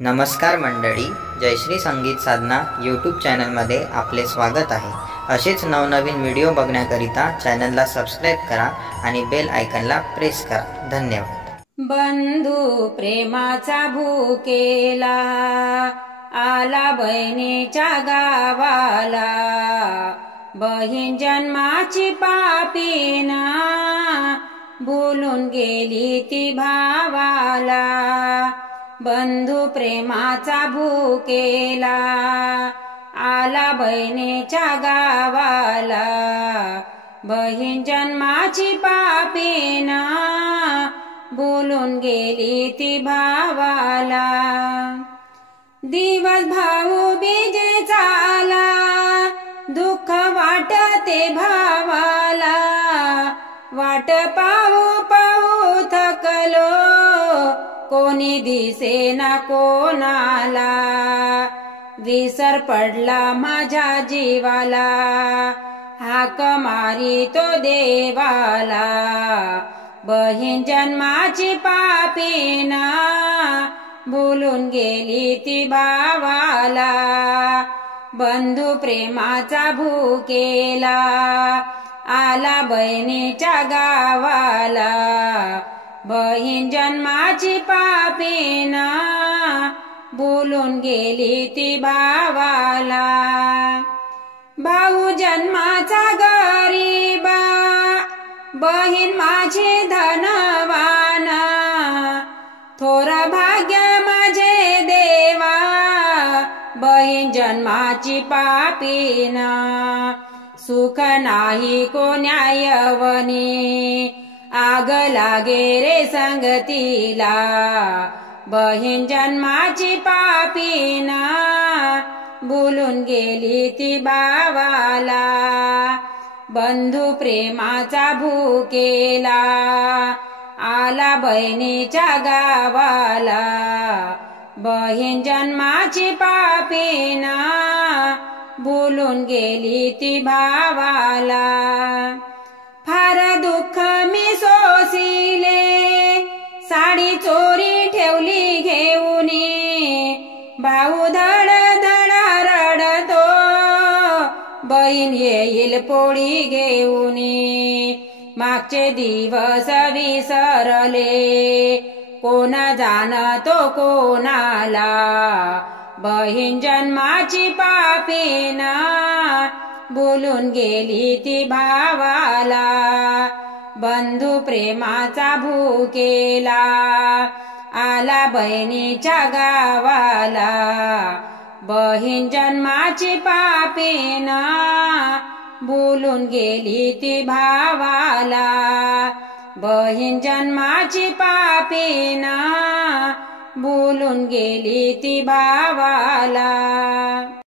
नमस्कार मंडळी, जयश्री संगीत साधना यूट्यूब चॅनलमध्ये आपले स्वागत आहे। असेच नवनवीन व्हिडिओ बघण्याकरिता चॅनलला सबस्क्राइब करा आणि बेल आयकॉनला प्रेस करा। धन्यवाद। बंधू प्रेमाचा भूकेला आला बहिणीच्या गावाला, बहीण जन्माची पापीना भुलून गेली ती भावाला। बंधू प्रेमाचा भूकेला आला बहिणीच्या गावाला, बहीण जन्माची पापीना भुलून गेली ती भावाला। दिवस भाऊ बीजेचा आला, दुःख वाटते भावाला। वाट पाहू पाहू थकलो, कोणी दिसेना कोणाला। विसर पडला माझ्या जीवाला, हाक मारी तो देवाला। बहीण जन्माची पापीना भुलून गेली ती भावाला। बंधू प्रेमाचा भूकेला आला बहिणीच्या गावाला, बहीण जन्माची पापीना भुलून गेली ती भावाला। भाऊ जन्माचा गरीबा, बहीण माझी धनवान। थोर भाग्य माझे देवा, बहीण जन्माची पापीना। सुख नाही कोण्या यवनी, आग लागे रे संगतीला। बहीण जन्माची पापीना भुलून गेली ती भावाला। बंधू प्रेमाचा भूकेला आला बहिणीच्या गावाला, बहीण जन्माची पापीना भुलून गेली ती भावाला। फार दुःख मी सोसिले, साडी चोरी ठेवली घेऊनी। भाऊ धड धड रडतो, बहीण येईल पोळी घेऊनी। मागचे दिवस विसरले, कोण जाणतो कोणाला। बहीण जन्माची पापीना भुलून गेली ती भावाला। बंधू प्रेमाचा भूकेला आला बहिणीच्या गावाला, बहीण जन्माची पापीना भुलून गेली ती भावाला। बहीण जन्माची पापीना भुलून गेली ती भावाला।